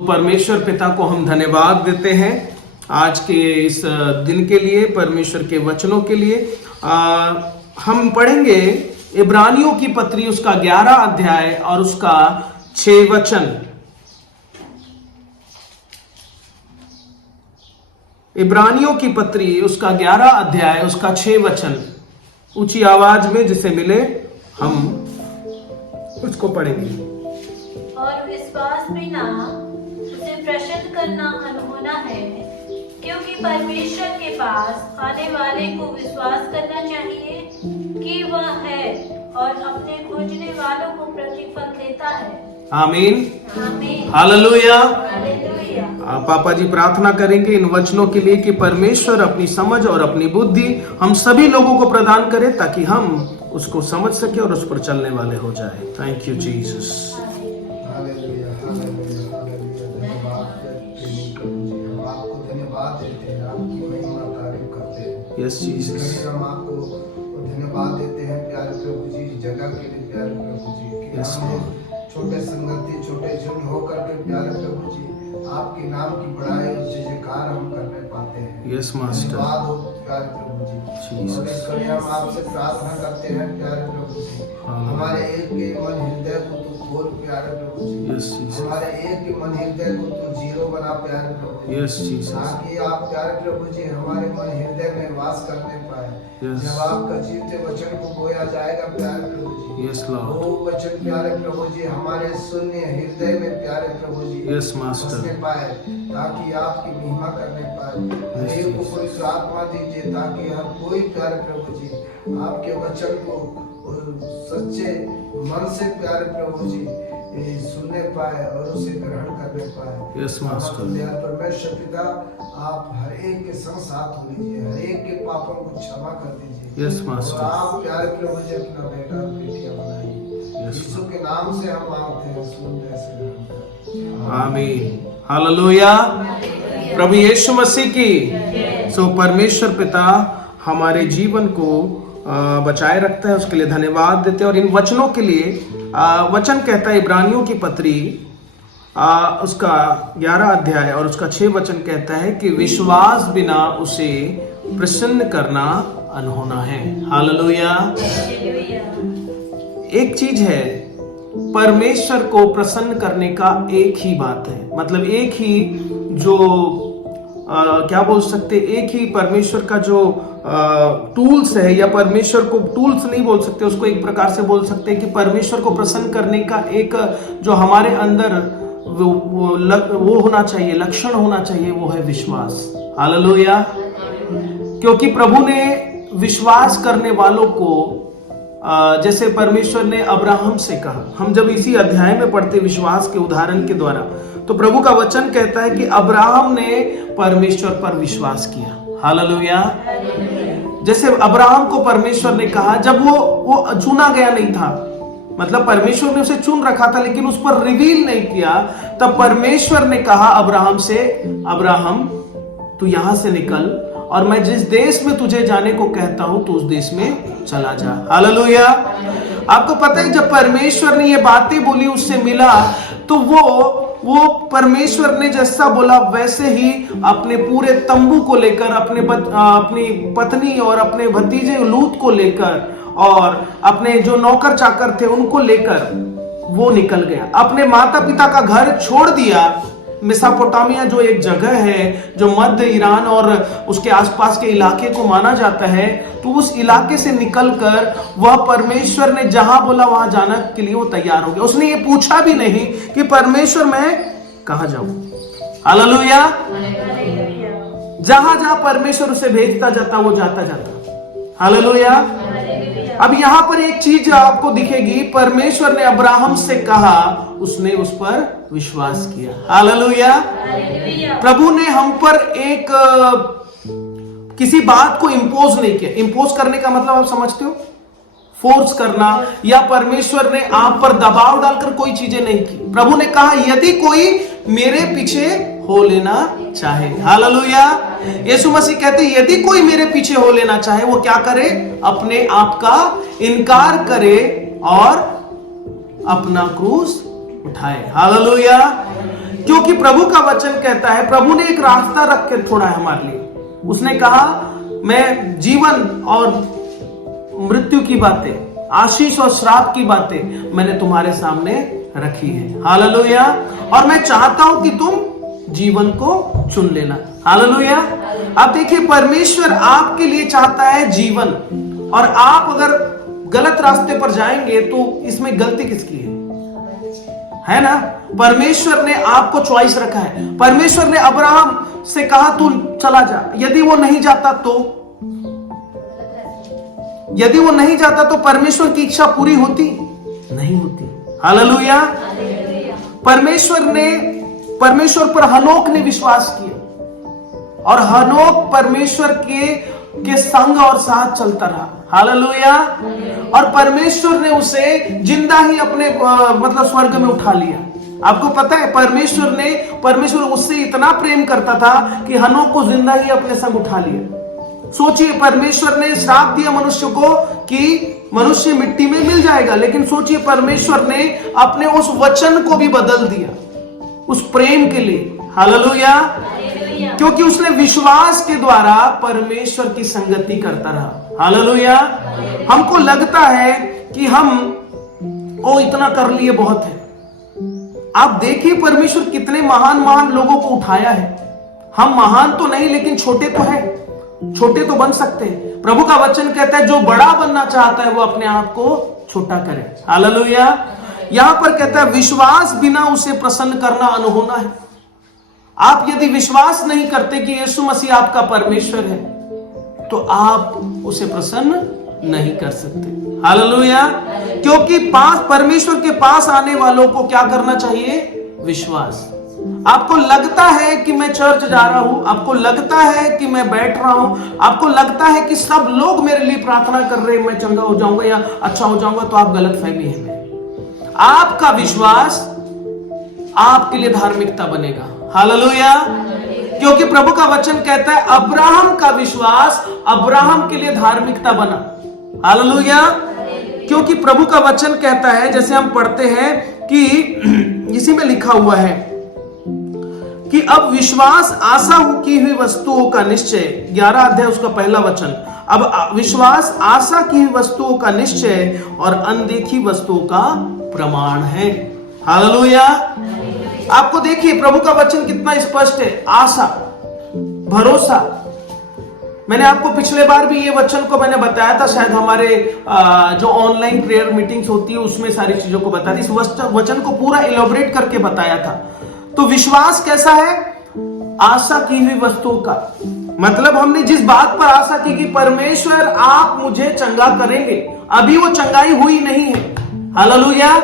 परमेश्वर पिता को हम धन्यवाद देते हैं आज के इस दिन के लिए, परमेश्वर के वचनों के लिए। हम पढ़ेंगे इब्रानियों की पत्री उसका 11 अध्याय और उसका 6 वचन। इब्रानियों की पत्री उसका 11 अध्याय उसका 6 वचन ऊंची आवाज में जिसे मिले हम उसको पढ़ेंगे। और विश्वास बिना उसे प्रसन्न करना अनहोना है, क्योंकि परमेश्वर के पास आने वाले को विश्वास करना चाहिए कि वह है और अपने खोजने वालों को प्रतिफल देता है। आमीन, आमीन, हालेलुया। हालेलुया। पापा जी प्रार्थना करेंगे इन वचनों के लिए कि परमेश्वर अपनी समझ और अपनी बुद्धि हम सभी लोगों को प्रदान करे ताकि हम उसको समझ सके और उस पर चलने वाले हो जाए। Thank you Jesus. Yes Jesus, हम आपको धन्यवाद देते हैं प्यारे प्रभु जी, जगह के लिए प्यारे प्रभु जी। यस छोटे संगति छोटे झुंड होकर के प्यारे प्रभु जी आपके नाम की बड़ाई और जयकार हम करने पाते हैं। यस मास्टर, धन्यवाद हो प्यारे प्रभु जी। और इस घड़ी हम आपसे प्रार्थना करते हैं प्यारे प्रभु जी, हमारे एक के मन हृदय को तू खोल प्यारे प्रभु जी। यस जीसस, हमारे एक के मन हृदय को तू जीरो बना प्यारे प्रभु जी। यस जीसस, ताकि आप प्यारे प्रभु जी हमारे मन हृदय में वास करने पाए। Yes. जब आपका जीवते वचन को बोया जाएगा प्यारे प्रभु जी, यस लॉर्ड, वो वचन प्यारे प्रभु जी हमारे शून्य हृदय में प्यारे प्रभु जी यस मास्टर, बसने पाए, ताकि आपकी महिमा करने पाए। हर एक को पवित्र आत्मा दीजिए ताकि हर कोई प्यारे प्रभु जी आपके वचन को सच्चे मन से प्यारे प्रभु जी सुनने पाए और उसे ग्रहण करने पाए। यस मास्टर, परमेश्वर पिता आप हर एक के संग साथ हो लीजिए, हर एक के पापों को क्षमा कर दीजिए। यस मास्टर, और आप प्यारे प्रभु जी अपना बेटा बेटियां बनाइए। यीशु के नाम से हम मांगते हैं, सुनते हैं। आमीन, हालेलुया। प्रभु यीशु मसीह की। सो परमेश्वर पिता हमारे जीवन को बचाए रखता है, उसके लिए धन्यवाद देते हैं। और इन वचनों के लिए वचन कहता है इब्रानियों की पत्री उसका 11 अध्याय और उसका 6 वचन कहता है कि विश्वास बिना उसे प्रसन्न करना अनहोना है। हालेलुया। एक चीज है, परमेश्वर को प्रसन्न करने का एक ही बात है, मतलब एक ही जो क्या बोल सकते, एक ही परमेश्वर का जो टूल्स है, या परमेश्वर को टूल्स नहीं बोल सकते, उसको एक प्रकार से बोल सकते हैं कि परमेश्वर को प्रसन्न करने का एक जो हमारे अंदर वो होना चाहिए, लक्षण होना चाहिए, वो है विश्वास। हालेलुया। क्योंकि प्रभु ने विश्वास करने वालों को जैसे परमेश्वर ने अब्राहम से कहा, हम जब इसी अध्याय में पढ़ते विश्वास के उदाहरण के द्वारा, तो प्रभु का वचन कहता है कि अब्राहम ने परमेश्वर पर विश्वास किया। हालेलुया। जैसे अब्राहम को परमेश्वर ने कहा, जब वो चुना गया नहीं था, मतलब परमेश्वर ने उसे चुन रखा था लेकिन उस पर रिवील नहीं किया, तब परमेश्वर ने कहा अब्राहम से, अब्राहम तू यहां से निकल और मैं जिस देश में तुझे जाने को कहता हूं तो उस देश में चला जा। हालेलुया। आपको पता है जब परमेश्वर ने ये बातें बोली, उससे मिला, तो वो परमेश्वर ने जैसा बोला वैसे ही अपने पूरे तंबू को लेकर, अपनी पत्नी और अपने भतीजे लूत को लेकर और अपने जो नौकर चाकर थे उनको लेकर वो निकल गया। अपने माता पिता का घर छोड़ दिया। मेसोपोटामिया जो एक जगह है जो मध्य ईरान और उसके आसपास के इलाके को माना जाता है, तो उस इलाके से निकलकर वह परमेश्वर ने जहां बोला वहां जाने के लिए वो तैयार हो गया। उसने ये पूछा भी नहीं कि परमेश्वर मैं कहां जाऊं। हालेलुया। जहां जहां परमेश्वर उसे भेजता जाता वो जाता जाता। हालेलुया। अब यहां पर एक चीज आपको दिखेगी, परमेश्वर ने अब्राहम से कहा, उसने उस पर विश्वास किया। हालेलुया। प्रभु ने हम पर एक किसी बात को इंपोज नहीं किया। इंपोज करने का मतलब आप समझते हो, फोर्स करना, या परमेश्वर ने आप पर दबाव डालकर कोई चीजें नहीं की। प्रभु ने कहा यदि कोई मेरे पीछे हो लेना चाहे। हालेलुया। यीशु मसीह कहते हैं यदि कोई मेरे पीछे हो लेना चाहे, वो क्या करे, अपने आप का इनकार करे और अपना क्रूस उठाए। हालेलुया। क्योंकि प्रभु का वचन कहता है, प्रभु ने एक रास्ता रख के छोड़ा है हमारे लिए। उसने कहा मैं जीवन और मृत्यु की बातें, आशीष और श्राप की बातें मैंने तुम्हारे सामने रखी है। हालेलुया। और मैं चाहता हूं कि तुम जीवन को चुन लेना। हालेलुया। आप देखिए, परमेश्वर आपके लिए चाहता है जीवन, और आप अगर गलत रास्ते पर जाएंगे तो इसमें गलती किसकी है ना? परमेश्वर ने आपको चॉइस रखा है। परमेश्वर ने अब्राहम से कहा तू चला जा, यदि वो नहीं जाता तो परमेश्वर की इच्छा पूरी होती नहीं होती। हालेलुया। परमेश्वर पर हनोक ने विश्वास किया, और हनोक परमेश्वर के संग और साथ चलता रहा। हालेलुया। और परमेश्वर ने उसे जिंदा ही अपने मतलब स्वर्ग में उठा लिया। आपको पता है, परमेश्वर उससे इतना प्रेम करता था कि हनोक को जिंदा ही अपने संग उठा लिया। सोचिए, परमेश्वर ने श्राप दिया मनुष्य को कि मनुष्य मिट्टी में मिल जाएगा, लेकिन सोचिए परमेश्वर ने अपने उस वचन को भी बदल दिया उस प्रेम के लिए। हालेलुया। क्योंकि उसने विश्वास के द्वारा परमेश्वर की संगति करता रहा। हालेलुया। हमको लगता है कि हम इतना कर लिए बहुत है। आप देखिए परमेश्वर कितने महान लोगों को उठाया है। हम महान तो नहीं, लेकिन छोटे तो है, छोटे तो बन सकते हैं। प्रभु का वचन कहता है जो बड़ा बनना चाहता है वो अपने आप को छोटा करे। हालेलुया। यहां पर कहता है विश्वास बिना उसे प्रसन्न करना अनहोना है। आप यदि विश्वास नहीं करते कि यीशु मसीह आपका परमेश्वर है तो आप उसे प्रसन्न नहीं कर सकते। हालेलुया। क्योंकि परमेश्वर के पास आने वालों को क्या करना चाहिए? विश्वास। आपको लगता है कि मैं चर्च जा रहा हूं, आपको लगता है कि मैं बैठ रहा हूं, आपको लगता है कि सब लोग मेरे लिए प्रार्थना कर रहे हैं, मैं चंगा हो जाऊंगा या अच्छा हो जाऊंगा, तो आप गलतफहमी है। आपका विश्वास आपके लिए धार्मिकता बनेगा। हालेलुया। क्योंकि प्रभु का वचन कहता है अब्राहम का विश्वास अब्राहम के लिए धार्मिकता बना। हालेलुया। क्योंकि प्रभु का वचन कहता है, जैसे हम पढ़ते हैं कि इसी में लिखा हुआ है कि अब विश्वास आशा की हुई वस्तुओं का निश्चय, 11 अध्याय उसका पहला वचन। अब विश्वास आशा की हुई वस्तुओं का निश्चय और अनदेखी वस्तुओं का प्रमाण है। हालेलुया। आपको देखिए प्रभु का वचन कितना स्पष्ट है। आशा, भरोसा। मैंने आपको पिछले बार भी ये वचन को मैंने बताया था, शायद हमारे जो ऑनलाइन प्रेयर मीटिंग्स होती है उसमें सारी चीजों को बताया था। इस वचन को पूरा इलैबोरेट करके बताया था। तो विश्वास कैसा है? आशा की हुई वस्तुओं का, मतलब हमने जिस बात पर आशा की कि परमेश्वर आप मुझे चंगा करेंगे, अभी वो चंगाई हुई नहीं है। हालेलुया।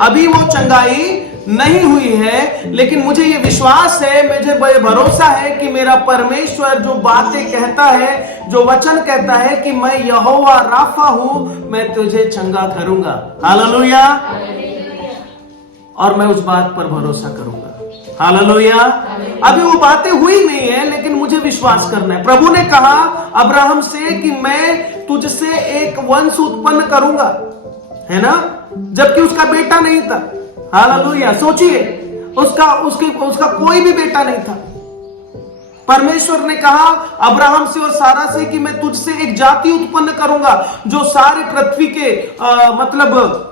अभी वो चंगाई नहीं हुई है, लेकिन मुझे ये विश्वास है, मुझे भरोसा है कि मेरा परमेश्वर जो बातें कहता है, जो वचन कहता है कि मैं यहोवा राफा हूं, मैं तुझे चंगा करूंगा। हालेलुया। और मैं उस बात पर भरोसा करूंगा। हालेलुया। अभी वो बातें हुई नहीं है, लेकिन मुझे विश्वास करना है। प्रभु ने कहा अब्राहम से कि मैं तुझसे एक वंश उत्पन्न करूंगा, है ना, जबकि उसका बेटा नहीं था। हालेलुया। सोचिए, उसका कोई भी बेटा नहीं था। परमेश्वर ने कहा अब्राहम से और सारा से कि मैं तुझसे एक जाति उत्पन्न करूंगा जो सारे पृथ्वी के मतलब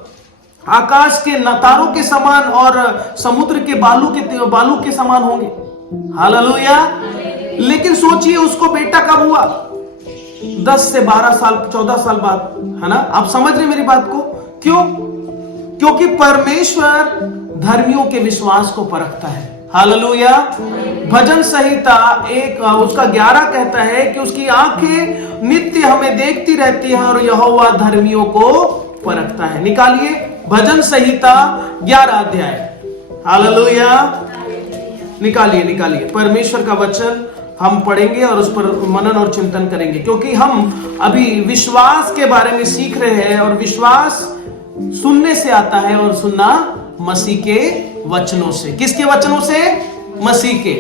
आकाश के तारों के समान और समुद्र के बालू के समान होंगे। हालेलुया। लेकिन सोचिए उसको बेटा कब हुआ? 10 से 12 साल 14 साल बाद, है ना। आप समझ रहे मेरी बात को? क्यों? क्योंकि परमेश्वर धर्मियों के विश्वास को परखता है। हालेलुया। भजन संहिता उसका 11 कहता है कि उसकी आंखें नित्य हमें देखती रहती है और यहोवा धर्मियों को परखता है। निकालिए भजन संहिता 11 अध्याय। हालेलुया। निकालिए परमेश्वर का वचन हम पढ़ेंगे और उस पर मनन और चिंतन करेंगे, क्योंकि हम अभी विश्वास के बारे में सीख रहे हैं। और विश्वास सुनने से आता है और सुनना मसीह के वचनों से। किसके वचनों से? मसीह के।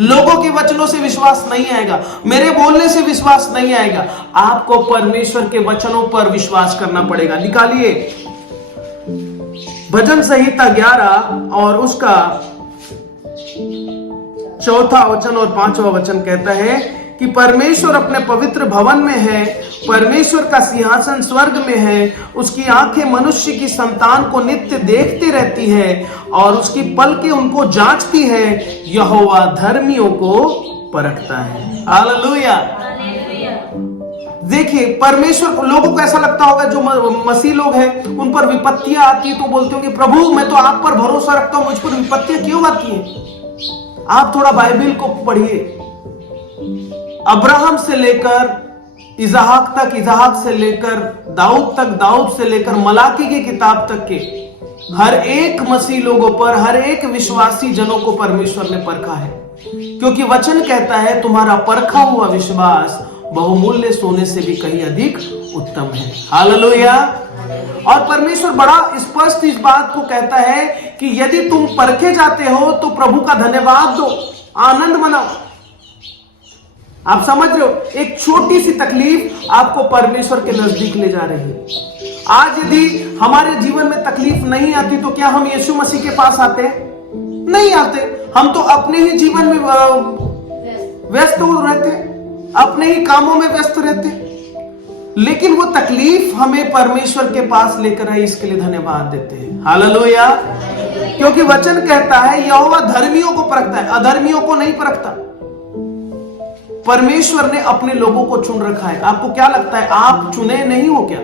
लोगों के वचनों से विश्वास नहीं आएगा, मेरे बोलने से विश्वास नहीं आएगा। आपको परमेश्वर के वचनों पर विश्वास करना पड़ेगा। निकालिए भजन संहिता 11 और उसका चौथा वचन और पांचवा वचन कहता है कि परमेश्वर अपने पवित्र भवन में है, परमेश्वर का सिंहासन स्वर्ग में है, उसकी आंखें मनुष्य की संतान को नित्य देखती रहती है और उसकी पलकें उनको जांचती है, यहोवा धर्मियों को परखता है। हालेलुया। देखिए, परमेश्वर को, लोगों को ऐसा लगता होगा जो मसीह लोग हैं उन पर विपत्तियां आती है तो बोलते होंगे प्रभु मैं तो आप पर भरोसा रखता हूं, मुझ पर विपत्तियां क्यों आती हैं? आप थोड़ा बाइबल को पढ़िए। अब्राहम से लेकर इजहाक तक, इजहाक से लेकर दाऊद तक, दाऊद से लेकर मलाकी की किताब तक के हर एक मसीह लोगों पर, हर एक विश्वासी जनों को परमेश्वर ने परखा है, क्योंकि वचन कहता है तुम्हारा परखा हुआ विश्वास बहुमूल्य सोने से भी कहीं अधिक उत्तम है। हालेलुया। और परमेश्वर बड़ा स्पष्ट इस बात को कहता है कि यदि तुम परखे जाते हो तो प्रभु का धन्यवाद दो, आनंद मनाओ। आप समझ रहे हो, एक छोटी सी तकलीफ आपको परमेश्वर के नजदीक ले जा रही है। आज यदि हमारे जीवन में तकलीफ नहीं आती तो क्या हम यीशु मसीह के पास आते? नहीं आते। हम तो अपने ही जीवन में व्यस्त रहते, अपने ही कामों में व्यस्त रहते। लेकिन वो तकलीफ हमें परमेश्वर के पास लेकर आई, इसके लिए धन्यवाद देते हैं। हालेलुया। क्योंकि वचन कहता है यहोवा धर्मियों को परखता है, अधर्मियों को नहीं परखता। परमेश्वर ने अपने लोगों को चुन रखा है। आपको क्या लगता है आप चुने नहीं हो क्या?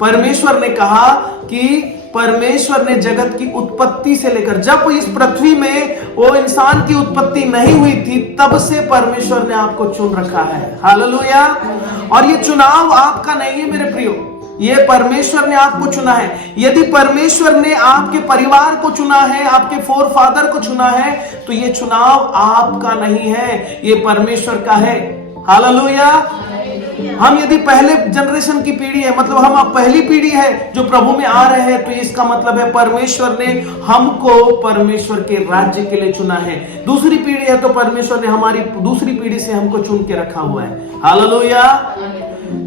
परमेश्वर ने कहा कि परमेश्वर ने जगत की उत्पत्ति से लेकर, जब इस पृथ्वी में वो इंसान की उत्पत्ति नहीं हुई थी, तब से परमेश्वर ने आपको चुन रखा है। हालेलुया। और ये चुनाव आपका नहीं है मेरे प्रियो, ये परमेश्वर ने आपको चुना है। यदि परमेश्वर ने आपके परिवार को चुना है, आपके फोर फादर को चुना है, तो ये चुनाव आपका नहीं है, ये परमेश्वर का है। हालेलुया। हम यदि पहले जनरेशन की पीढ़ी है, मतलब हम अब पहली पीढ़ी है जो प्रभु में आ रहे हैं, तो इसका मतलब है परमेश्वर ने हमको परमेश्वर के राज्य के लिए चुना है। दूसरी पीढ़ी है तो परमेश्वर ने हमारी दूसरी पीढ़ी से हमको चुन के रखा हुआ है। हालेलुया।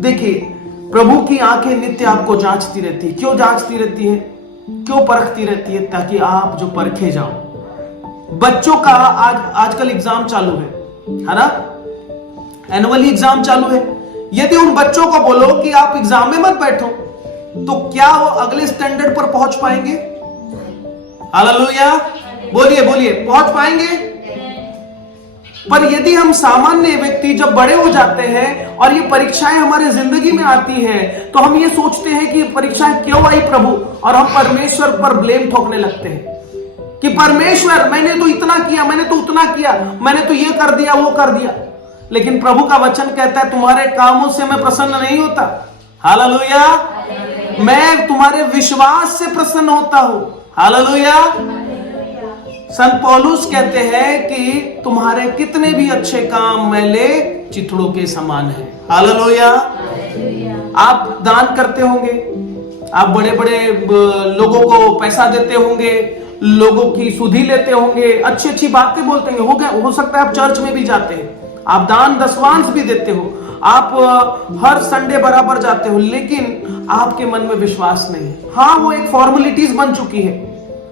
देखिए, प्रभु की आंखें नित्य आपको जांचती रहती है। क्यों जांचती रहती है? क्यों परखती रहती है? ताकि आप जो परखे जाओ। बच्चों का आजकल एग्जाम चालू है ना, एनुअल एग्जाम चालू है। यदि उन बच्चों को बोलो कि आप एग्जाम में मत बैठो, तो क्या वो अगले स्टैंडर्ड पर पहुंच पाएंगे? हालेलुया। बोलिए बोलिए, पहुंच पाएंगे? पर यदि हम सामान्य व्यक्ति जब बड़े हो जाते हैं और ये परीक्षाएं हमारे जिंदगी में आती हैं, तो हम ये सोचते हैं कि परीक्षाएं क्यों आई प्रभु, और हम परमेश्वर पर ब्लेम ठोकने लगते हैं कि परमेश्वर मैंने तो इतना किया, मैंने तो उतना किया, मैंने तो ये कर दिया, वो कर दिया। लेकिन प्रभु का वचन कहता है तुम्हारे कामों से मैं प्रसन्न नहीं होता। हालेलुया। मैं तुम्हारे विश्वास से प्रसन्न होता हूं। हालेलुया। संत पौलुस कहते हैं कि तुम्हारे कितने भी अच्छे काम मैले चिथड़ों के समान है। हालेलुया। आप दान करते होंगे, आप बड़े बड़े लोगों को पैसा देते होंगे, लोगों की सुधि लेते होंगे, अच्छी अच्छी बातें बोलते होंगे, हो सकता है आप चर्च में भी जाते हैं, आप दान दशवांश भी देते हो, आप हर संडे बराबर जाते हो, लेकिन आपके मन में विश्वास नहीं है। हाँ, वो एक फॉर्मेलिटीज बन चुकी है,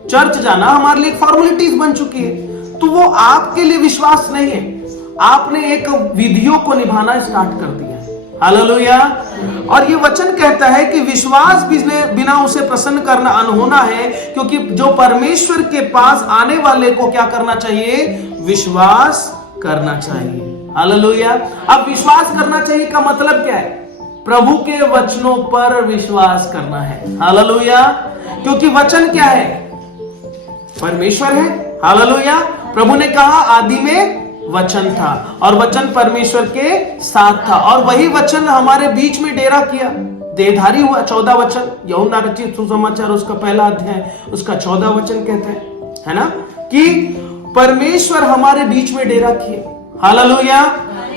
चर्च जाना हमारे लिए एक फॉर्मेलिटीज बन चुकी है, तो वो आपके लिए विश्वास नहीं है। आपने एक विधियों को निभाना स्टार्ट कर दिया। हालेलुया। और ये वचन कहता है कि विश्वास बिना उसे प्रसन्न करना अनहोना है, क्योंकि जो परमेश्वर के पास आने वाले को क्या करना चाहिए? विश्वास करना चाहिए। हालेलुया। अब विश्वास करना चाहिए का मतलब क्या है? प्रभु के वचनों पर विश्वास करना है। हालेलुया। क्योंकि वचन क्या है? परमेश्वर है। हालेलुया। प्रभु ने कहा आदि में वचन था और वचन परमेश्वर के साथ था, और वही वचन हमारे बीच में डेरा किया, देहधारी हुआ। 14 वचन, यूहन्ना रचित सुसमाचार उसका पहला अध्याय उसका 14 वचन कहते हैं, है ना, कि परमेश्वर हमारे बीच में डेरा किए। हालेलुया।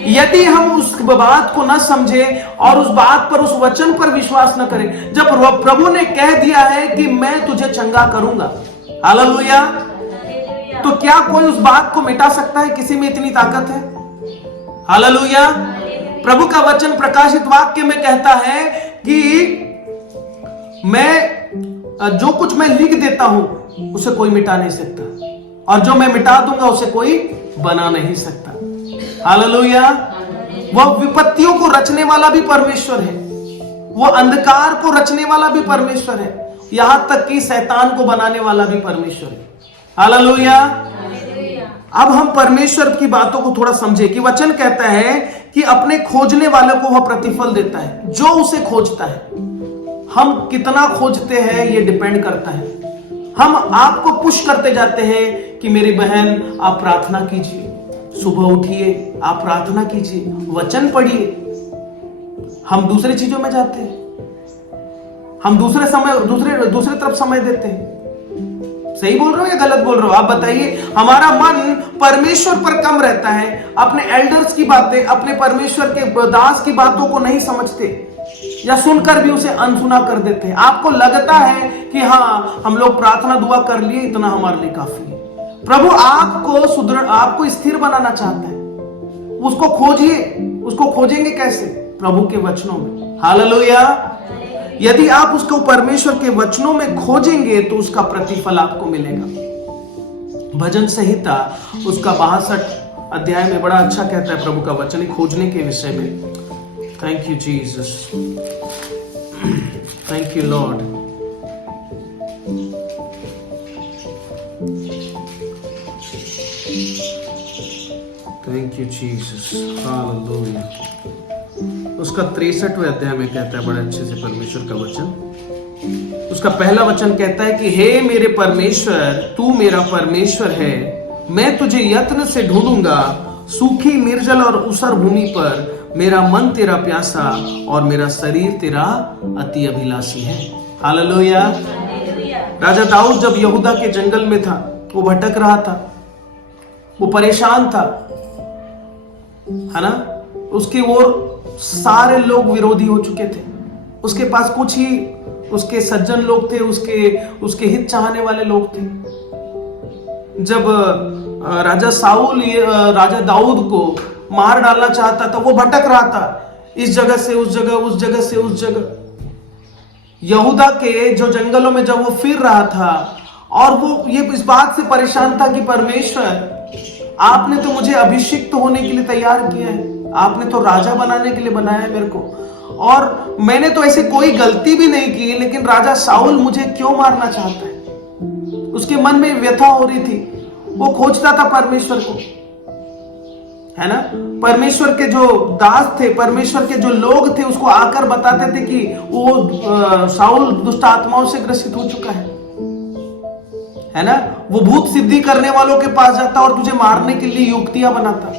यदि हम उस बात को न समझे और उस बात पर, उस वचन पर विश्वास न करें, जब प्रभु ने कह दिया है कि मैं तुझे चंगा करूंगा, हालेलुया, तो क्या कोई उस बात को मिटा सकता है? किसी में इतनी ताकत है? हालेलुया। प्रभु का वचन प्रकाशित वाक्य में कहता है कि मैं जो कुछ मैं लिख देता हूं उसे कोई मिटा नहीं सकता। और जो मैं मिटा दूंगा उसे कोई बना नहीं सकता। हालेलुया। वह विपत्तियों को रचने वाला भी परमेश्वर है, वो अंधकार को रचने वाला भी परमेश्वर है, यहां तक कि शैतान को बनाने वाला भी परमेश्वर है। हालेलुया। अब हम परमेश्वर की बातों को थोड़ा समझे कि वचन कहता है कि अपने खोजने वालों को वह प्रतिफल देता है जो उसे खोजता है। हम कितना खोजते हैं ये डिपेंड करता है। हम आपको पुश करते जाते हैं कि मेरी बहन आप प्रार्थना कीजिए, सुबह उठिए, आप प्रार्थना कीजिए, वचन पढ़िए। हम दूसरी चीजों में जाते हैं, हम दूसरे तरफ समय देते हैं। सही बोल रहा हूं या गलत बोल रहा हूं? आप बताइए। हमारा मन परमेश्वर पर कम रहता है, अपने एल्डर्स की बातें, अपने परमेश्वर के दास की बातों को नहीं समझते या सुनकर भी उसे अनसुना कर देते हैं। आपको लगता है कि हाँ हम लोग प्रार्थना दुआ कर लिए, इतना हमारे लिए काफी है। प्रभु आपको स्थिर बनाना चाहता है। उसको खोजिए। उसको खोजेंगे कैसे? प्रभु के वचनों में। हालेलुया। यदि आप उसको परमेश्वर के वचनों में खोजेंगे तो उसका प्रतिफल आपको मिलेगा। भजन संहिता उसका 62 अध्याय में बड़ा अच्छा कहता है प्रभु का वचन खोजने के विषय में। Thank you Jesus, thank you Lord. Thank you Jesus, hallelujah. उसका 63वें अध्याय में कहता है बड़े अच्छे से परमेश्वर का वचन। उसका पहला वचन कहता है कि हे मेरे परमेश्वर, तू मेरा परमेश्वर है, मैं तुझे यत्न से ढूंढूंगा। सूखी निर्जल और ऊसर भूमि पर मेरा मन तेरा प्यासा और मेरा शरीर तेरा अति अभिलाषी है। हालेलुया। राजा दाऊद जब यहूदा के जंगल में था, वो भटक रहा था, वो परेशान था, है ना। उसकी ओर सारे लोग विरोधी हो चुके थे। उसके पास कुछ ही उसके सज्जन लोग थे, उसके हित चाहने वाले लोग थे। जब राजा साउल राजा दाऊद को मार डालना चाहता था, वो भटक रहा था, इस जगह से उस जगह, उस जगह से उस जगह। यहूदा के जो जंगलों में जब वो फिर रहा था और वो ये इस बात से परेशान था कि परमेश्वर आपने तो मुझे अभिषिक्त होने के लिए तैयार किया है, आपने तो राजा बनाने के लिए बनाया है मेरे को, और मैंने तो ऐसे कोई गलती भी नहीं की, लेकिन राजा साउल मुझे क्यों मारना चाहता है। उसके मन में व्यथा हो रही थी। वो खोजता था परमेश्वर को, है ना। परमेश्वर के जो दास थे, परमेश्वर के जो लोग थे, उसको आकर बताते थे कि वो साउल दुष्ट आत्माओं से ग्रसित हो चुका है ना। वो भूत सिद्धि करने वालों के पास जाता और तुझे मारने के लिए युक्तियां बनाता।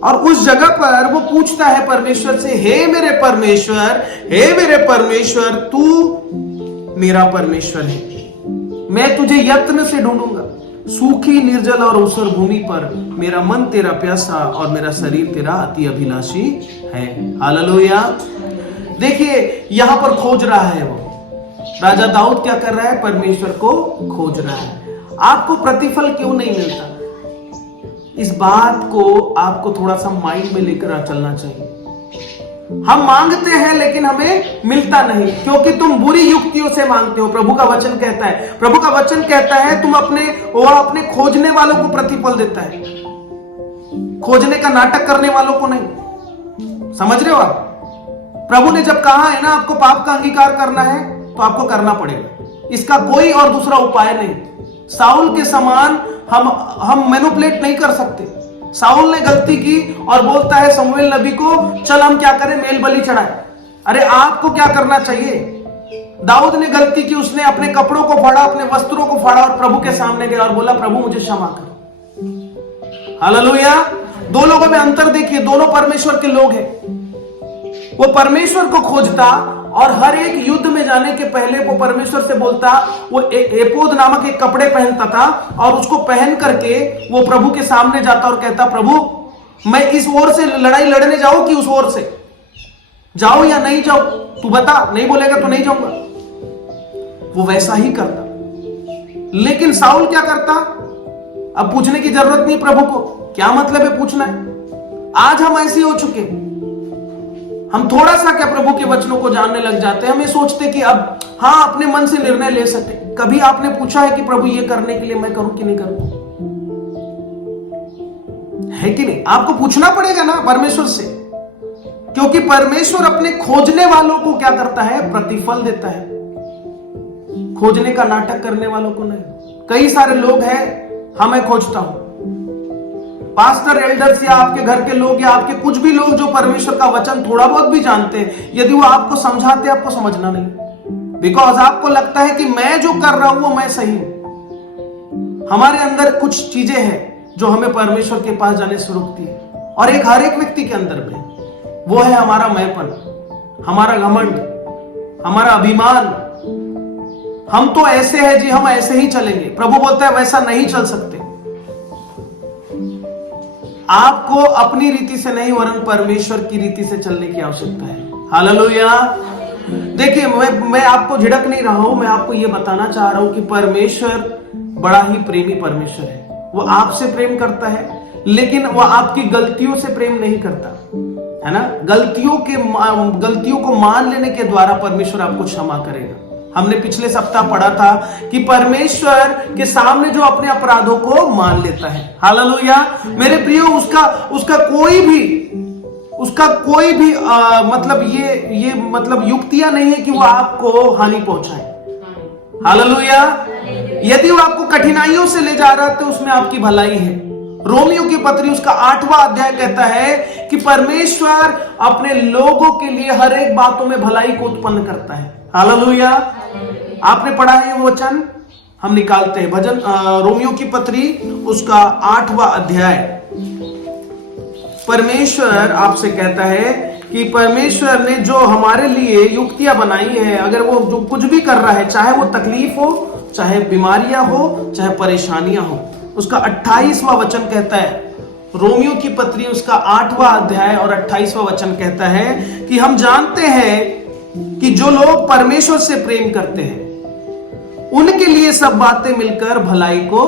और उस जगह पर वो पूछता है परमेश्वर से, हे मेरे परमेश्वर, हे मेरे परमेश्वर, तू मेरा परमेश्वर है, मैं तुझे यत्न से ढूंढूंगा। सूखी निर्जल और ऊसर भूमि पर मेरा मन तेरा प्यासा और मेरा शरीर तेरा अति अभिलाषी है। हालेलुया। देखिए यहां पर खोज रहा है वो राजा दाऊद। क्या कर रहा है? परमेश्वर को खोज रहा है। आपको प्रतिफल क्यों नहीं मिलता? इस बात को आपको थोड़ा सा माइंड में लेकर चलना चाहिए। हम मांगते हैं लेकिन हमें मिलता नहीं, क्योंकि तुम बुरी युक्तियों से मांगते हो। प्रभु का वचन कहता है, प्रभु का वचन कहता है तुम अपने खोजने वालों को प्रतिफल देता है, खोजने का नाटक करने वालों को नहीं। समझ रहे हो आप? प्रभु ने जब कहा है ना आपको पाप का अंगीकार करना है तो आपको करना पड़ेगा, इसका कोई और दूसरा उपाय नहीं। साउल के समान हम मैनिपुलेट नहीं कर सकते। साउल ने गलती की और बोलता है शमूएल नबी को, चल हम क्या करें, मेल बलि चढ़ाए। अरे आपको क्या करना चाहिए? दाऊद ने गलती की, उसने अपने कपड़ों को फाड़ा, अपने वस्त्रों को फाड़ा और प्रभु के सामने गया और बोला, प्रभु मुझे क्षमा कर। हालेलुया। दो लोगों में अंतर देखिए, दोनों परमेश्वर के लोग हैं। वो परमेश्वर को खोजता और हर एक युद्ध में जाने के पहले वो परमेश्वर से बोलता। वो एपोद नामक एक कपड़े पहनता था और उसको पहन करके वो प्रभु के सामने जाता और कहता, प्रभु मैं इस ओर से लड़ाई लड़ने जाऊं कि उस ओर से जाऊं या नहीं जाऊं, तू बता। नहीं बोलेगा तो नहीं जाऊंगा। वो वैसा ही करता। लेकिन साउल क्या करता? अब पूछने की जरूरत नहीं प्रभु को, क्या मतलब है पूछना है। आज हम ऐसे हो चुके, हम थोड़ा सा क्या प्रभु के वचनों को जानने लग जाते हैं, हम ये सोचते कि अब हाँ अपने मन से निर्णय ले सके। कभी आपने पूछा है कि प्रभु ये करने के लिए मैं करूं कि नहीं करूं? है कि नहीं? आपको पूछना पड़ेगा ना परमेश्वर से, क्योंकि परमेश्वर अपने खोजने वालों को क्या करता है? प्रतिफल देता है। खोजने का नाटक करने वालों को नहीं। कई सारे लोग हैं, मैं खोजता हूं, पास्टर, एल्डर्स या आपके घर के लोग या आपके कुछ भी लोग जो परमेश्वर का वचन थोड़ा बहुत भी जानते हैं, यदि वो आपको समझाते, आपको समझना नहीं, बिकॉज आपको लगता है कि मैं जो कर रहा हूं वो मैं सही हूं। हमारे अंदर कुछ चीजें हैं जो हमें परमेश्वर के पास जाने से रोकती है, और हर एक व्यक्ति के अंदर में वो है हमारा मैंपन, हमारा घमंड, हमारा अभिमान। हम तो ऐसे हैं जी, हम ऐसे ही चलेंगे। प्रभु बोलता है वैसा नहीं चल सकते। आपको अपनी रीति से नहीं, वरन परमेश्वर की रीति से चलने की आवश्यकता है। हालेलुया। देखिए, मैं आपको झिड़क नहीं रहा हूं, मैं आपको यह बताना चाह रहा हूं कि परमेश्वर बड़ा ही प्रेमी परमेश्वर है। वो आपसे प्रेम करता है, लेकिन वो आपकी गलतियों से प्रेम नहीं करता, है ना। गलतियों को मान लेने के द्वारा परमेश्वर आपको क्षमा करेगा। हमने पिछले सप्ताह पढ़ा था कि परमेश्वर के सामने जो अपने अपराधों को मान लेता है, हालेलुया। मेरे प्रियो, उसका कोई भी मतलब ये मतलब युक्तियां नहीं है कि वो आपको हानि पहुंचाए, हालेलुया। यदि वो आपको कठिनाइयों से ले जा रहा है तो उसमें आपकी भलाई है। रोमियो की पत्री उसका 8वां अध्याय कहता है कि परमेश्वर अपने लोगों के लिए हर एक बातों में भलाई को उत्पन्न करता है, हालेलुया। आपने पढ़ा है वो वचन, हम निकालते हैं। भजन रोमियो की पत्री उसका 8वां अध्याय। परमेश्वर आपसे कहता है कि परमेश्वर ने जो हमारे लिए युक्तियां बनाई है, अगर वो जो कुछ भी कर रहा है, चाहे वो तकलीफ हो, चाहे बीमारियां हो, चाहे परेशानियां हो, उसका 28वां वचन कहता है, रोमियो की पत्री उसका 8वां अध्याय और 28वां वचन कहता है कि हम जानते हैं कि जो लोग परमेश्वर से प्रेम करते हैं उनके लिए सब बातें मिलकर भलाई को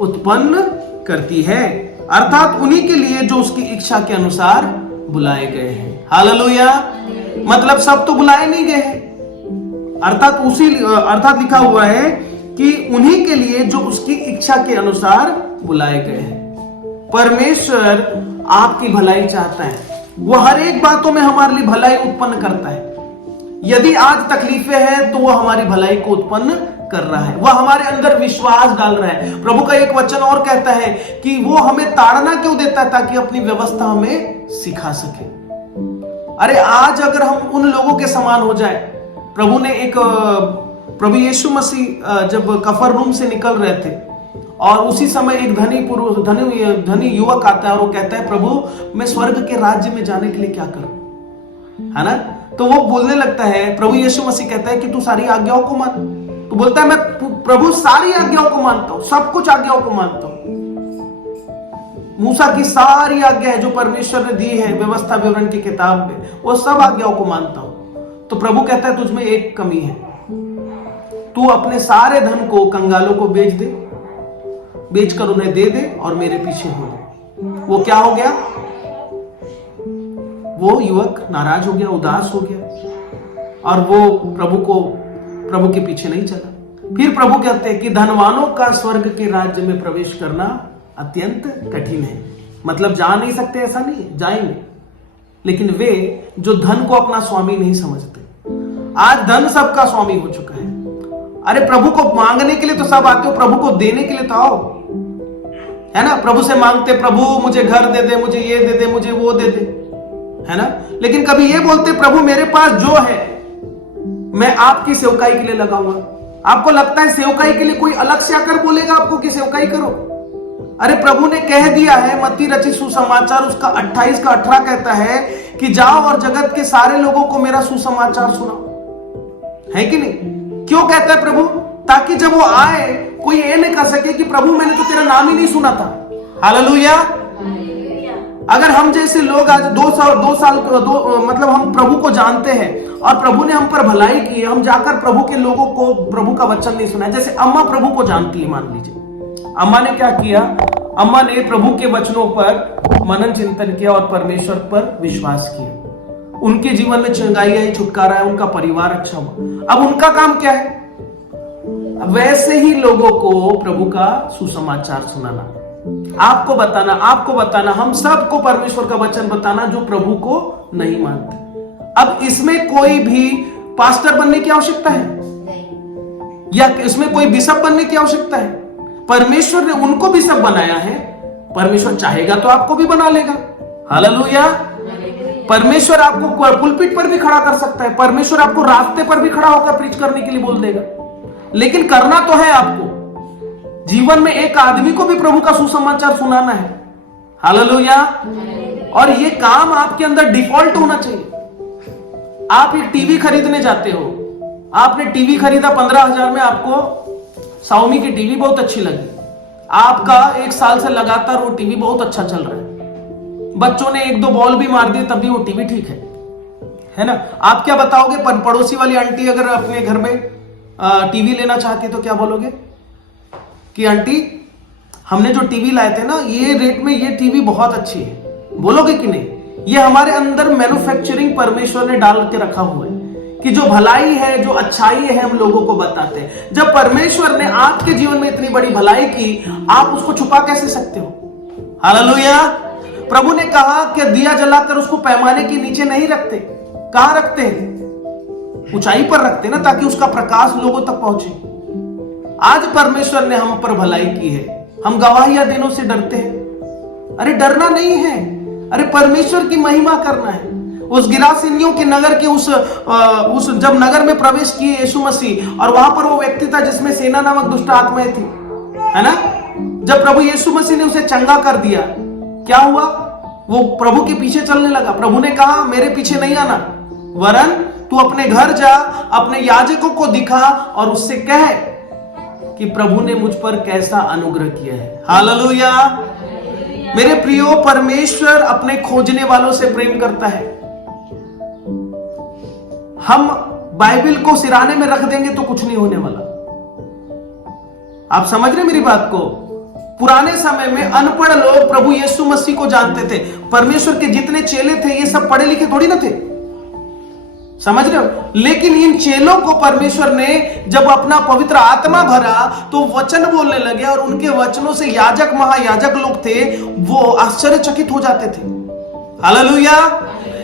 उत्पन्न करती है, अर्थात उन्हीं के लिए जो उसकी इच्छा के अनुसार बुलाए गए हैं। हालेलुया। मतलब सब तो बुलाए नहीं गए हैं, अर्थात लिखा हुआ है कि उन्हीं के लिए जो उसकी इच्छा के अनुसार बुलाए गए हैं। परमेश्वर आपकी भलाई चाहता है, वो हर एक बातों में हमारे लिए भलाई उत्पन्न करता है। यदि आज तकलीफें हैं तो वो हमारी भलाई को उत्पन्न कर रहा है, वह हमारे अंदर विश्वास डाल रहा है। प्रभु का एक वचन और कहता है कि वो हमें ताड़ना क्यों देता है? ताकि अपनी व्यवस्था हमें सिखा सके। अरे आज अगर हम उन लोगों के समान हो जाए, प्रभु यीशु मसीह जब कफरनहूम से निकल रहे थे और उसी समय एक धनी युवक आता है और वो कहता है, प्रभु मैं स्वर्ग के राज्य में जाने के लिए क्या करूं, है ना। तो वो बोलने लगता है, प्रभु यीशु मसीह कहता है कि तू सारी आज्ञाओं को मान। तो बोलता है मैं प्रभु सारी आज्ञाओं को मानता हूं, सब कुछ आज्ञाओं को मानता हूं। मूसा की सारी आज्ञा है जो परमेश्वर ने दी है व्यवस्था विवरण की किताब में, वो सब आज्ञाओं को मानता हूं। तो प्रभु कहता है तुझमें एक कमी है, तू अपने सारे धन को कंगालों को बेच दे, बेचकर उन्हें दे दे और मेरे पीछे हो ले। वो क्या हो गया? वो युवक नाराज हो गया, उदास हो गया और वो प्रभु के पीछे नहीं चला। फिर प्रभु कहते हैं कि धनवानों का स्वर्ग के राज्य में प्रवेश करना अत्यंत कठिन है। मतलब जा नहीं सकते ऐसा नहीं, जाएंगे, लेकिन वे जो धन को अपना स्वामी नहीं समझते। आज धन सबका स्वामी हो चुका है। अरे प्रभु को मांगने के लिए तो सब आते हो, प्रभु को देने के लिए तो आओ, है ना। प्रभु से मांगते, प्रभु मुझे घर दे दे, मुझे ये दे दे, मुझे वो दे दे, है ना। लेकिन कभी ये बोलते, प्रभु मेरे पास जो है मैं आपकी सेवकाई के लिए लगाऊंगा। आपको लगता है सेवकाई के लिए कोई अलग से आकर बोलेगा आपको कि सेवकाई करो? अरे प्रभु ने कह दिया है, मत्ती रचित सुसमाचार उसका 28 का 18 कहता है कि जाओ और जगत के सारे लोगों को मेरा सुसमाचार सुनाओ, है कि नहीं? क्यों कहता है प्रभु? ताकि जब वो आए कोई ये नहीं कह सके कि प्रभु मैंने तो तेरा नाम ही नहीं सुना था। हालेलुया। अगर हम जैसे लोग आज 2 साल मतलब हम प्रभु को जानते हैं और प्रभु ने हम पर भलाई की, हम जाकर प्रभु के लोगों को प्रभु का वचन नहीं सुना। जैसे अम्मा प्रभु को जानती है, मान लीजिए अम्मा ने क्या किया, अम्मा ने प्रभु के वचनों पर मनन चिंतन किया और परमेश्वर पर विश्वास किया। उनके जीवन में चंगाई आई, छुटकारा है, उनका परिवार अच्छा हुआ। अब उनका काम क्या है? वैसे ही लोगों को प्रभु का सुसमाचार सुनाना, आपको बताना, हम सबको परमेश्वर का वचन बताना जो प्रभु को नहीं मानते। अब इसमें कोई भी पास्टर बनने की आवश्यकता है या इसमें कोई बिशप बनने की आवश्यकता है? परमेश्वर ने उनको बिशप बनाया है, परमेश्वर चाहेगा तो आपको भी बना लेगा। हालेलुया। परमेश्वर आपको पुलपिट पर भी खड़ा कर सकता है, परमेश्वर आपको रास्ते पर भी खड़ा होकर प्रीच करने के लिए बोल देगा, लेकिन करना तो है आपको। जीवन में एक आदमी को भी प्रभु का सुसमाचार सुनाना है। हालेलुया। और ये काम आपके अंदर डिफॉल्ट होना चाहिए। आप एक टीवी खरीदने जाते हो, आपने टीवी खरीदा 15,000 में, आपको शाओमी की टीवी बहुत अच्छी लगी, आपका 1 साल से लगातार वो टीवी बहुत अच्छा चल रहा है, बच्चों ने 1-2 बॉल भी मार दिए तब भी वो टीवी ठीक है ना? आप क्या बताओगे? पड़ोसी वाली आंटी अगर अपने घर में टीवी लेना चाहती है तो क्या बोलोगे कि आंटी हमने जो टीवी लाए थे ना, ये रेट में ये टीवी बहुत अच्छी है, बोलोगे कि नहीं? ये हमारे अंदर मैन्युफैक्चरिंग परमेश्वर ने डाल के रखा हुआ है कि जो भलाई है, जो अच्छाई है, हम लोगों को बताते हैं। जब परमेश्वर ने आपके जीवन में इतनी बड़ी भलाई की, आप उसको छुपा कैसे सकते हो? हालेलुया। प्रभु ने कहा कि दिया जलाकर उसको पैमाने के नीचे नहीं रखते। कहां रखते हैं? ऊंचाई पर रखते ना, ताकि उसका प्रकाश लोगों तक पहुंचे। आज परमेश्वर ने हम पर भलाई की है, हम गवाहियां देने से डरते हैं। अरे डरना नहीं है, अरे परमेश्वर की महिमा करना है। उस गिरासीनियों के नगर के उस जब नगर में प्रवेश किए यीशु मसीह, और वहां पर वो व्यक्ति था जिसमें सेना नामक दुष्ट आत्माएं थी, है ना? जब प्रभु यीशु मसीह ने उसे चंगा कर दिया, क्या हुआ? वो प्रभु के पीछे चलने लगा। प्रभु ने कहा मेरे पीछे नहीं आना, वरन तू अपने घर जा, अपने याजकों को दिखा और उससे कह कि प्रभु ने मुझ पर कैसा अनुग्रह किया है। हालेलुया। मेरे प्रियो, परमेश्वर अपने खोजने वालों से प्रेम करता है। हम बाइबल को सिराने में रख देंगे तो कुछ नहीं होने वाला। आप समझ रहे मेरी बात को? पुराने समय में अनपढ़ लोग प्रभु यीशु मसीह को जानते थे। परमेश्वर के जितने चेले थे ये सब पढ़े लिखे थोड़ी ना थे, समझ रहे हो? लेकिन इन चेलों को परमेश्वर ने जब अपना पवित्र आत्मा भरा तो वचन बोलने लगे, और उनके वचनों से याजक महायाजक लोग थे वो आश्चर्यचकित हो जाते थे। हालेलुया।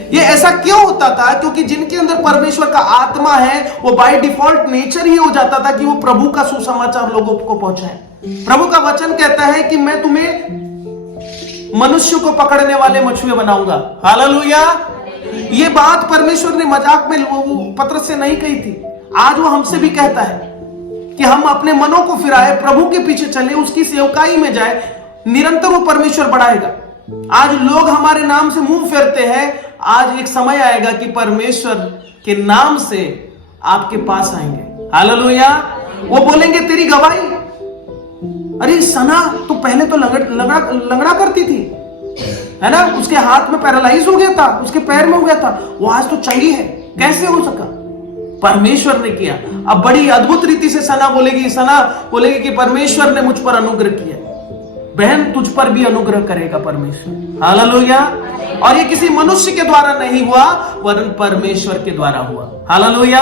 ये ऐसा क्यों होता था? क्योंकि जिनके अंदर परमेश्वर का आत्मा है वो बाय डिफॉल्ट नेचर ही हो जाता था कि वो प्रभु का सुसमाचार लोगों को पहुंचाए। प्रभु का वचन कहता है कि मैं तुम्हें मनुष्य को पकड़ने वाले मछुए बनाऊंगा। हालेलुया। ये बात परमेश्वर ने मजाक में पत्रस से नहीं कही थी, आज वो हमसे भी कहता है कि हम अपने मनों को फिराए, प्रभु के पीछे चले, उसकी सेवकाई में जाए, निरंतर वो परमेश्वर बढ़ाएगा। आज लोग हमारे नाम से मुंह फेरते हैं, आज एक समय आएगा कि परमेश्वर के नाम से आपके पास आएंगे। हालेलुया। वो बोलेंगे तेरी गवाही, अरे सना तो पहले तो लंगड़ा करती थी, है ना? उसके हाथ में पैरालाइज हो गया था, उसके पैर में हो गया था, वो आज तो चंगी है, कैसे हो सका? परमेश्वर ने किया। अब बड़ी अद्भुत रीति से सना बोलेगी कि परमेश्वर ने मुझ पर अनुग्रह किया। बहन, तुझ पर भी अनुग्रह करेगा परमेश्वर। हालेलुया। और ये किसी मनुष्य के द्वारा नहीं हुआ, वरन परमेश्वर के द्वारा हुआ। हालेलुया।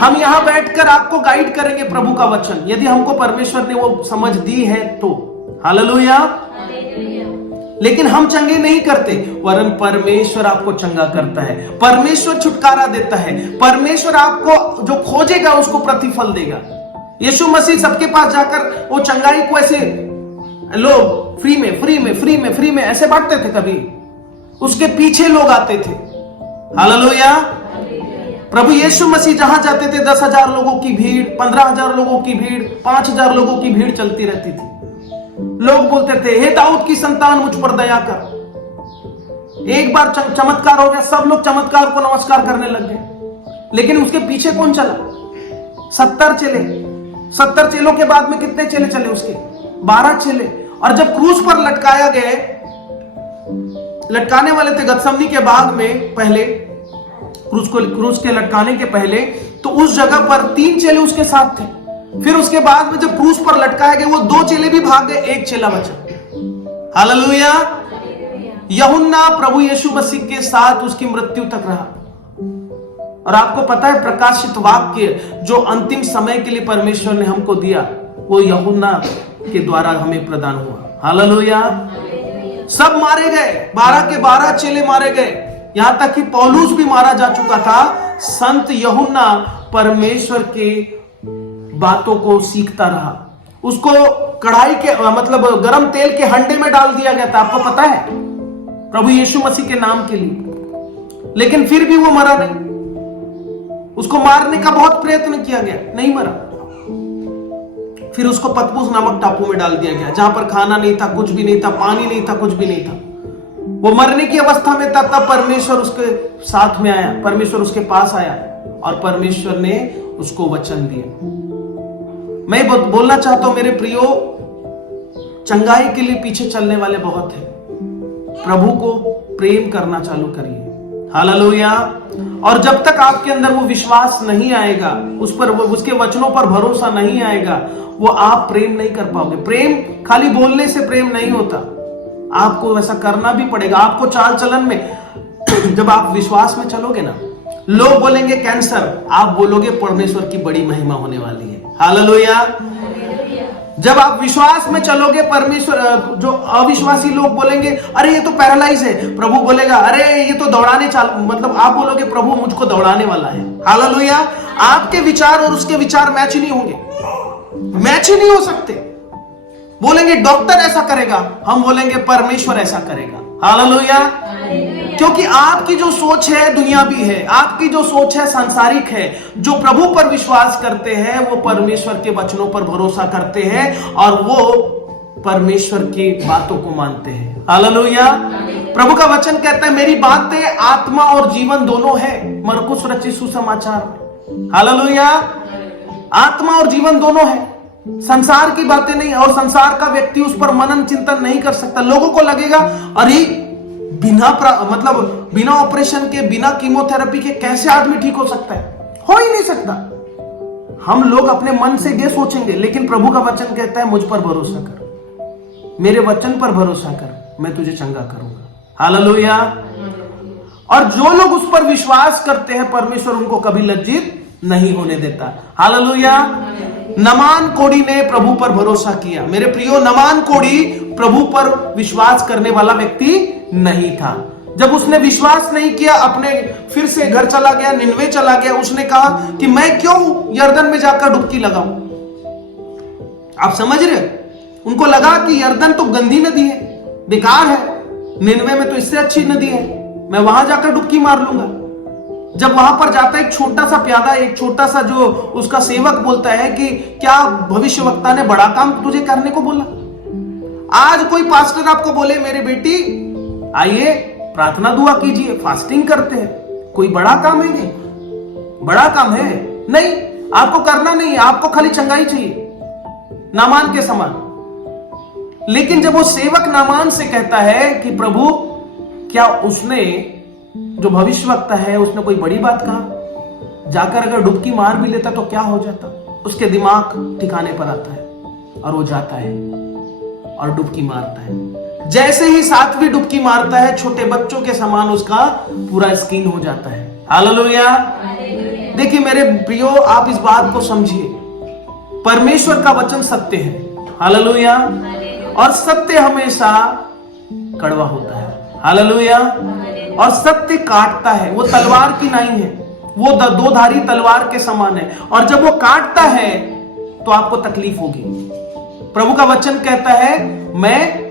हम यहां बैठकर आपको गाइड करेंगे प्रभु का वचन, यदि हमको परमेश्वर ने वो समझ दी है तो। हालेलुया। लेकिन हम चंगे नहीं करते, वरन परमेश्वर आपको चंगा करता है, परमेश्वर छुटकारा देता है, परमेश्वर आपको जो खोजेगा उसको प्रतिफल देगा। यीशु मसीह सबके पास जाकर वो चंगाई को ऐसे लोग फ्री में ऐसे बांटते थे, कभी उसके पीछे लोग आते थे। हालेलुया। प्रभु यीशु मसीह जहां जाते थे 10,000 लोगों की भीड़, 15,000 लोगों की भीड़, 5,000 लोगों की भीड़ चलती रहती थी। लोग बोलते थे हे दाऊद की संतान मुझ पर दया कर। एक बार चमत्कार हो गया, सब लोग चमत्कार को नमस्कार करने लग गए, लेकिन उसके पीछे कौन चला? 70 चेले। 70 चेलों के बाद में कितने चेले चले? उसके 12 चेले। और जब क्रूस पर लटकाया गए, लटकाने वाले थे गतसमनी के बाग में, पहले क्रूस के लटकाने के पहले, तो उस जगह पर 3 चेले उसके साथ थे। फिर उसके बाद में जब क्रूस पर लटकाया गया, वो 2 चेले भी भाग गए, 1 चेला बचा। हालेलुया। यूहन्ना प्रभु यीशु मसीह के साथ उसकी मृत्यु तक रहा। और आपको पता है प्रकाशित वाक्य जो अंतिम समय के लिए परमेश्वर ने हमको दिया वो यूहन्ना के द्वारा हमें प्रदान हुआ। हालेलुया। सब मारे गए, 12 के 12 चेले मारे गए, यहां तक कि पौलुस भी मारा जा चुका था। संत यूहन्ना परमेश्वर के बातों को सीखता रहा। उसको कढ़ाई के मतलब गरम तेल के हंडे में डाल दिया गया था, आपको पता है, प्रभु यीशु मसीह के नाम के लिए, लेकिन फिर भी वो मरा नहीं। उसको मारने का बहुत प्रयत्न किया गया, नहीं मरा। फिर उसको पतमुस नामक टापू में डाल दिया गया, जहां पर खाना नहीं था, कुछ भी नहीं था, पानी नहीं था, कुछ भी नहीं था। वो मरने की अवस्था में था, तब परमेश्वर उसके साथ में आया, परमेश्वर उसके पास आया और परमेश्वर ने उसको वचन दिया। मैं बोलना चाहता हूं मेरे प्रियो, चंगाई के लिए पीछे चलने वाले बहुत हैं। प्रभु को प्रेम करना चालू करिए। हालेलुया। और जब तक आपके अंदर वो विश्वास नहीं आएगा, उस पर उसके वचनों पर भरोसा नहीं आएगा, वो आप प्रेम नहीं कर पाओगे। प्रेम खाली बोलने से प्रेम नहीं होता, आपको ऐसा करना भी पड़ेगा। आपको चाल चलन में जब आप विश्वास में चलोगे ना, लोग बोलेंगे कैंसर, आप बोलोगे परमेश्वर की बड़ी महिमा होने वाली है। हालेलुया। जब आप विश्वास में चलोगे, परमेश्वर, जो अविश्वासी लोग बोलेंगे अरे ये तो पैरालाइज है, प्रभु बोलेगा अरे ये तो दौड़ाने मतलब आप बोलोगे प्रभु मुझको दौड़ाने वाला है। हालेलुया। आपके विचार और उसके विचार मैच ही नहीं होंगे, मैच ही नहीं हो सकते। बोलेंगे डॉक्टर ऐसा करेगा, हम बोलेंगे परमेश्वर ऐसा करेगा। हालेलुया। क्योंकि आपकी जो सोच है दुनियावी है, आपकी जो सोच है सांसारिक है। जो प्रभु पर विश्वास करते हैं वो परमेश्वर के वचनों पर भरोसा करते हैं और वो परमेश्वर की बातों को मानते हैं। हालेलुया। प्रभु का वचन कहता है मेरी बातें आत्मा और जीवन दोनों है, मरकुस रचित सुसमाचार में। हालेलुया। आत्मा और जीवन दोनों है, संसार की बातें नहीं। और संसार का व्यक्ति उस पर मनन चिंतन नहीं कर सकता। लोगों को लगेगा अरे बिना ऑपरेशन के, बिना कीमोथेरेपी के कैसे आदमी ठीक हो सकता है? हो ही नहीं सकता। हम लोग अपने मन से ये सोचेंगे, लेकिन प्रभु का वचन कहता है मुझ पर भरोसा कर, मेरे वचन पर भरोसा कर, मैं तुझे चंगा करूंगा। हालेलुया। और जो लोग उस पर विश्वास करते हैं, परमेश्वर उनको कभी लज्जित नहीं होने देता। हालेलुया। नमान कोड़ी ने प्रभु पर भरोसा किया। मेरे प्रियो, नमान कोड़ी प्रभु पर विश्वास करने वाला व्यक्ति नहीं था। जब उसने विश्वास नहीं किया, अपने फिर से घर चला गया, निनवे चला गया। उसने कहा कि मैं क्यों यर्दन में जाकर डुबकी लगाऊं? आप समझ रहे? उनको लगा कि यर्दन तो गंदी नदी है, बेकार है, निनवे में तो इससे अच्छी नदी है, मैं वहां जाकर डुबकी मार लूंगा। जब वहां पर जाता है, एक छोटा सा प्यादा, एक छोटा सा जो उसका सेवक बोलता है कि क्या भविष्यवक्ता ने बड़ा काम तुझे करने को बोला? आज कोई पास्टर आपको बोले मेरे बेटी आइए प्रार्थना दुआ कीजिए, फास्टिंग करते हैं, कोई बड़ा काम है? ये बड़ा काम है नहीं, आपको करना नहीं है, आपको खाली चंगाई चाहिए, नामान के समान। लेकिन जब वो सेवक नामान से कहता है कि प्रभु क्या उसने जो भविष्यवक्ता है उसने कोई बड़ी बात कहा, जाकर अगर डुबकी मार भी लेता तो क्या हो जाता? उसके दिमाग ठिकाने पर आता है और वो जाता है और डुबकी मारता है। जैसे ही 7वीं डुबकी मारता है, छोटे बच्चों के समान उसका पूरा स्किन हो जाता है। हालेलुया। देखिए मेरे प्रियो, आप इस बात को समझिए, परमेश्वर का वचन सत्य है। हालेलुया। और सत्य हमेशा कड़वा होता है। हालेलुया। और सत्य काटता है, वो तलवार की नहीं है, वो दो धारी तलवार के समान है। और जब वो काटता है तो आपको तकलीफ होगी। प्रभु का वचन कहता है मैं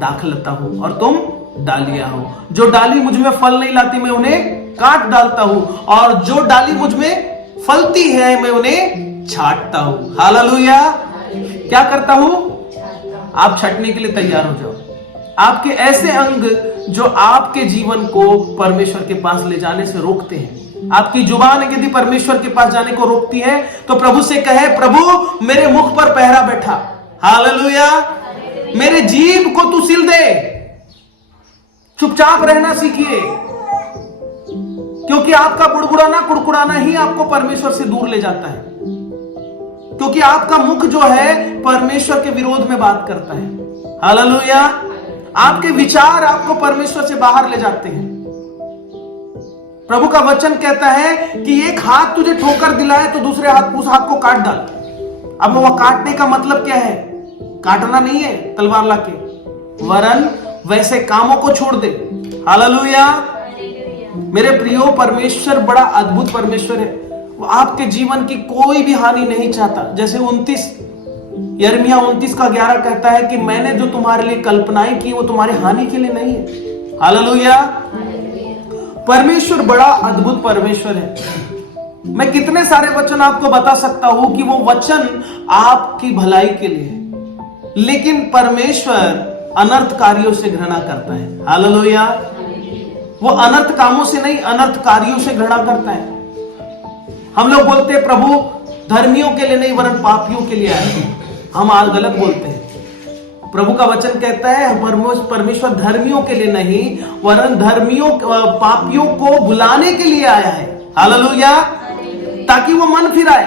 दाखलता हूं और तुम डालियां हो। जो डाली मुझ में फल नहीं लाती मैं उन्हें काट डालता हूं, और जो डाली मुझ में फलती है मैं उन्हें छांटता हूं। हालेलुया। क्या करता हूं? आप छटने के लिए तैयार हो जाओ। आपके ऐसे अंग जो आपके जीवन को परमेश्वर के पास ले जाने से रोकते हैं, आपकी जुबान यदि परमेश्वर के पास जाने को रोकती है तो प्रभु से कहे प्रभु मेरे मुख पर पहरा बैठा। हालेलुया। मेरे जीभ को तू सिल दे। चुपचाप रहना सीखिए, क्योंकि आपका बुड़बुड़ाना कुड़कुड़ाना ही आपको परमेश्वर से दूर ले जाता है। क्योंकि आपका मुख जो है परमेश्वर के विरोध में बात करता है। हालेलुया। आपके विचार आपको परमेश्वर से बाहर ले जाते हैं। प्रभु का वचन कहता है कि एक हाथ तुझे ठोकर दिलाए तो दूसरे हाथ उस हाथ को काट डाल। अब वह काटने का मतलब क्या है? काटना नहीं है तलवार लाके, वरन वैसे कामों को छोड़ दे। हालेलुया। मेरे प्रियो, परमेश्वर बड़ा अद्भुत परमेश्वर है। वो आपके जीवन की कोई भी हानि नहीं चाहता। जैसे 29 यिर्मयाह 29:11 कहता है कि मैंने जो तुम्हारे लिए कल्पनाएं की वो तुम्हारे हानि के लिए नहीं है। हालेलुया। परमेश्वर बड़ा अद्भुत परमेश्वर है। मैं कितने सारे वचन आपको बता सकता हूं कि वो वचन आपकी भलाई के लिए है, लेकिन परमेश्वर अनर्थ कार्यों से घृणा करता है। हालेलुया। वो अनर्थ कामों से नहीं, अनर्थ कार्यों से घृणा करता है। हम लोग बोलते हैं प्रभु धर्मियों के लिए नहीं वरन पापियों के लिए आए। हम आज गलत बोलते हैं। प्रभु का वचन कहता है परमेश्वर धर्मियों के लिए नहीं वरन पापियों को बुलाने के लिए आया है। हालेलुया। ताकि वो मन फिराए।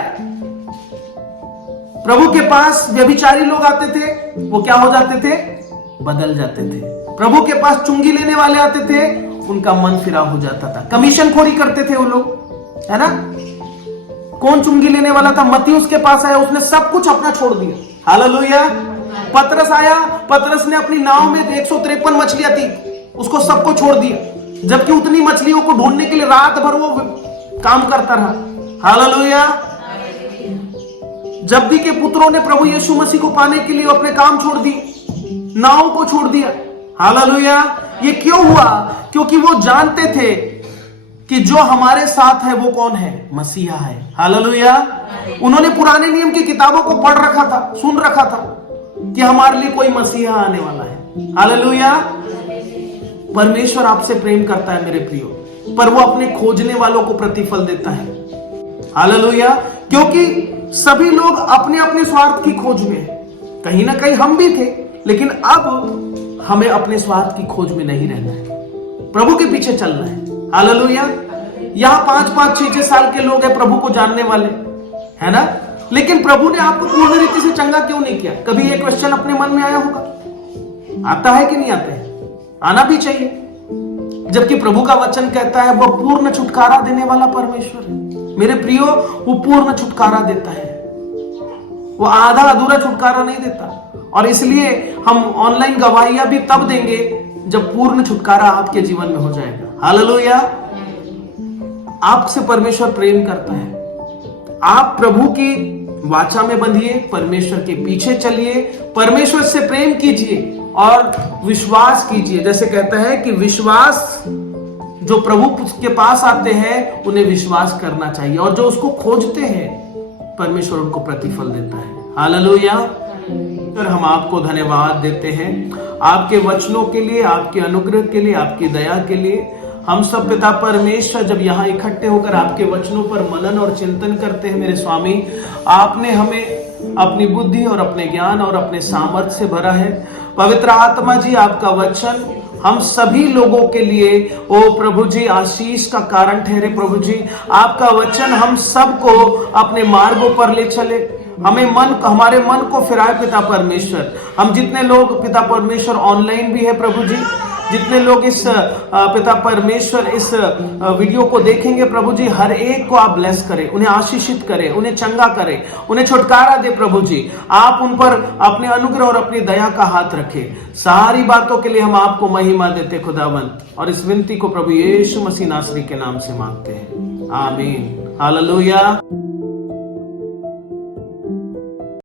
प्रभु के पास व्यभिचारी लोग आते थे, वो क्या हो जाते थे? बदल जाते थे। प्रभु के पास चुंगी लेने वाले आते थे, उनका मन फिरा हो जाता था। कमीशन खोरी करते थे वो लोग, है ना। कौन चुंगी लेने वाला था? मत्ती उसके पास आया, उसने सब कुछ अपना छोड़ दिया। हालेलुया। पतरस आया, पतरस ने अपनी नाव में 153 मछलियां थी, उसको सबको छोड़ दिया, जबकि उतनी मछलियों को ढूंढने के लिए रात भर वो काम करता रहा। हालेलुया। जब्दी के पुत्रों ने प्रभु यीशु मसीह को पाने के लिए अपने काम छोड़ दिए, नाव को छोड़ दिया। हालेलुया। ये क्यों हुआ? क्योंकि वो जानते थे कि जो हमारे साथ है वो कौन है? मसीहा है। हालेलुया। उन्होंने पुराने नियम की किताबों को पढ़ रखा था, सुन रखा था कि हमारे लिए कोई मसीहा आने वाला है। हालेलुया। परमेश्वर आपसे प्रेम करता है मेरे प्रियो, पर वो अपने खोजने वालों को प्रतिफल देता है। हालेलुया। क्योंकि सभी लोग अपने अपने स्वार्थ की खोज में हैं। कहीं ना कहीं हम भी थे, लेकिन अब हमें अपने स्वार्थ की खोज में नहीं रहना है, प्रभु के पीछे चलना है। हालेलुया। यहां 5-5, 6-6 साल के लोग हैं प्रभु को जानने वाले, है ना। लेकिन प्रभु ने आपको पूर्ण रीति से चंगा क्यों नहीं किया? कभी ये क्वेश्चन अपने मन में आया होगा? आता है कि नहीं आता है? आना भी चाहिए। जबकि प्रभु का वचन कहता है वह पूर्ण छुटकारा देने वाला परमेश्वर है। मेरे प्रियो, वो पूर्ण छुटकारा देता है, वो आधा अधूरा छुटकारा नहीं देता। और इसलिए हम ऑनलाइन गवाहियां भी तब देंगे जब पूर्ण छुटकारा आपके जीवन में हो जाएगा। हालेलुया। आपसे परमेश्वर प्रेम करता है। आप प्रभु की वाचा में बंधिए, परमेश्वर के पीछे चलिए, परमेश्वर से प्रेम कीजिए और विश्वास कीजिए। जैसे कहता है कि विश्वास, जो प्रभु के पास आते हैं उन्हें विश्वास करना चाहिए, और जो उसको खोजते हैं परमेश्वर उनको प्रतिफल देता है। हालेलुया। हम आपको धन्यवाद देते हैं आपके वचनों के लिए, आपके अनुग्रह के लिए, आपकी दया के लिए। हम सब पिता परमेश्वर जब यहाँ इकट्ठे होकर आपके वचनों पर मनन और चिंतन करते हैं मेरे स्वामी, आपने हमें अपनी बुद्धि और अपने ज्ञान और अपने सामर्थ्य से भरा है। पवित्र आत्मा जी, आपका वचन हम सभी लोगों के लिए ओ प्रभु जी आशीष का कारण ठहरे। प्रभु जी, आपका वचन हम सबको अपने मार्गों पर ले चले, हमारे मन को फिराए पिता परमेश्वर। हम जितने लोग पिता परमेश्वर ऑनलाइन भी है प्रभु जी, जितने लोग इस पिता परमेश्वर इस वीडियो को देखेंगे प्रभु जी, हर एक को आप ब्लेस करें, उन्हें आशीषित करें, उन्हें चंगा करें, उन्हें छुटकारा दे प्रभु जी। आप उन पर अपने अनुग्रह और अपनी दया का हाथ रखें। सारी बातों के लिए हम आपको महिमा देते खुदावन, और इस विनती को प्रभु यीशु मसीह नासरी के नाम से मांगते हैं। आमीन। हालेलुया।